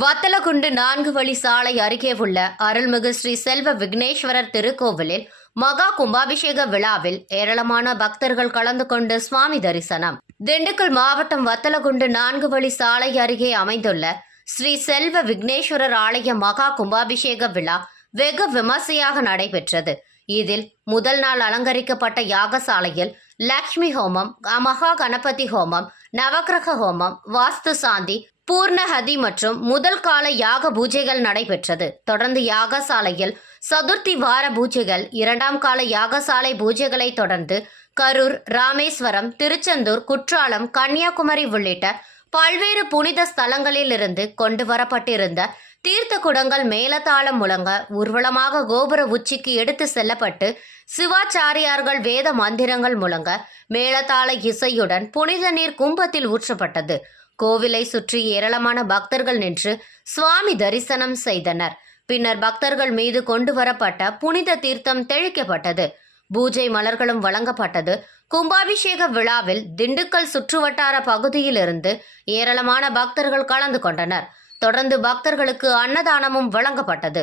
வத்தலகுண்டு நான்கு வழி சாலை அருகே உள்ள அருள்மிகு ஸ்ரீ செல்வ விக்னேஸ்வரர் திருக்கோவிலில் மகா கும்பாபிஷேக விழாவில் ஏராளமான பக்தர்கள் கலந்து கொண்டு சுவாமி தரிசனம். திண்டுக்கல் மாவட்டம் வத்தலகுண்டு நான்கு வழி சாலை அருகே அமைந்துள்ள ஸ்ரீ செல்வ விக்னேஸ்வரர் ஆலய மகா கும்பாபிஷேக விழா வெகு விமர்சையாக நடைபெற்றது. இதில் முதல் நாள் அலங்கரிக்கப்பட்ட யாகசாலையில் லக்ஷ்மி ஹோமம் மகா கணபதி ஹோமம் நவக்கிரக ஹோமம் வாஸ்து சாந்தி பூர்ணஹதி மற்றும் முதல் கால யாக பூஜைகள் நடைபெற்றது. தொடர்ந்து யாகசாலையில் சதுர்த்தி வார பூஜைகள் இரண்டாம் கால யாகசாலை பூஜைகளை தொடர்ந்து கரூர் ராமேஸ்வரம் திருச்செந்தூர் குற்றாலம் கன்னியாகுமரி உள்ளிட்ட பல்வேறு புனித ஸ்தலங்களிலிருந்து கொண்டு வரப்பட்டிருந்த தீர்த்த குடங்கள் மேலதாளம் முழங்க ஊர்வலமாக கோபுர உச்சிக்கு எடுத்து செல்லப்பட்டு சிவாச்சாரியார்கள் வேத மந்திரங்கள் முழங்க மேலதாள இசையுடன் புனித நீர் கும்பத்தில் ஊற்றப்பட்டது. கோவிலை சுற்றி ஏராளமான பக்தர்கள் நின்று சுவாமி தரிசனம் செய்தனர். பின்னர் பக்தர்கள் மீது கொண்டு வரப்பட்ட புனித தீர்த்தம் தெளிக்கப்பட்டது. பூஜை மலர்களும் வழங்கப்பட்டது. கும்பாபிஷேக விழாவில் திண்டுக்கல் சுற்றுவட்டார பகுதியிலிருந்து ஏராளமான பக்தர்கள் கலந்து கொண்டனர். தொடர்ந்து பக்தர்களுக்கு அன்னதானமும் வழங்கப்பட்டது.